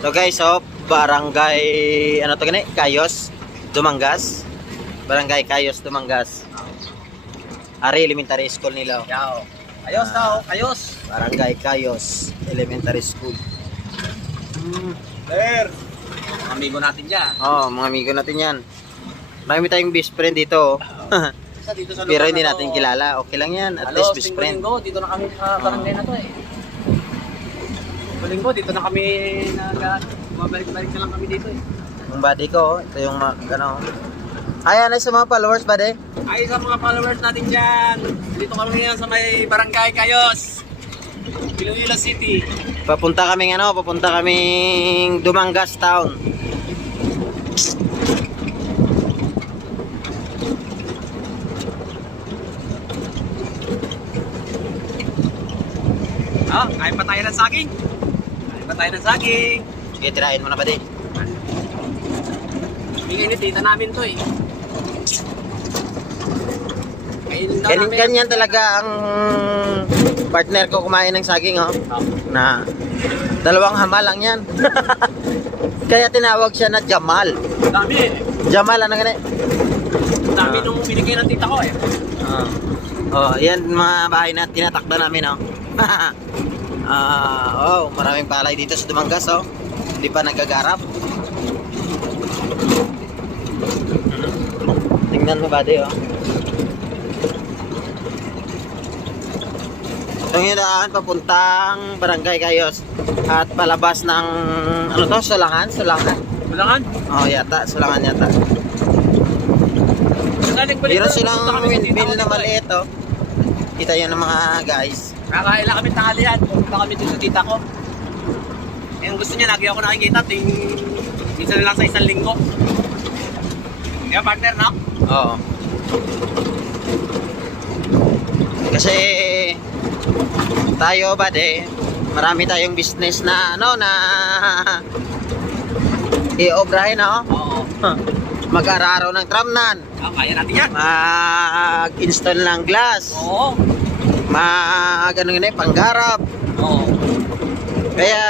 So guys, so barangay ano to gani? Kayos, Dumangas. Barangay Kayos, Dumangas. Ari Elementary School nila. Yao. Ayos tao, ayos. Barangay Kayos Elementary School. Sir. Amigo natin yan. Oh, mga amigo natin 'yan. Marami tayong best friend dito. Isa dito sa Pero lugar hindi na natin to. kilala. Okay lang 'yan. At Halos, least best friend. linggo, dito na kami sa barangay na to eh. Linggo, dito na kami bumabalik-balik na lang kami dito eh. Yung buddy ko, ito yung ano. Ayan ay sa mga followers, buddy. Ay sa mga followers natin dyan. Dito kami ngayon sa may barangay Kayos. Iloilo City. Papunta kaming Dumangas Town. Ah, kain pa tayo ng saging. Kain pa tayo ng saging. Sige, tirahin mo na, buddy. Bigay ni tita namin to eh. Kainin daw namin. Ganyan talaga ang partner ko kumain ng saging, oh. Na dalawang hama lang yan. Kaya tinawag siya na Jamal. Dami eh. Jamal, ano gani? Dami nung binigay ng tita ko eh. Oh, yan mga bahay na tinatakda namin, oh. Oh, maraming palay dito sa Dumangas, oh. Hindi pa nagagarap. Tingnan mo, buddy, oh. Itong yung daan papuntang Barangay Kayos at palabas ng ano to, Sulangan? Bulangan? Oh, yata, Sulangan yata. Meron silang windmill na maliit, oh. Kita yan ng mga guys. Nakakaila kami tanghalian. Pupunta kami dito sa tita ko. Yung gusto niya, lagi ako nakikita. Minsan na lang sa isang linggo. Kaya partner, no? Oo. Kasi tayo ba marami tayong business na ano na i-obrahin, no? Oo. Mag-araro ng tramnan, Kaya natin yan. mag-install ng glass, Oo. ganun panggarap. Oo. Kaya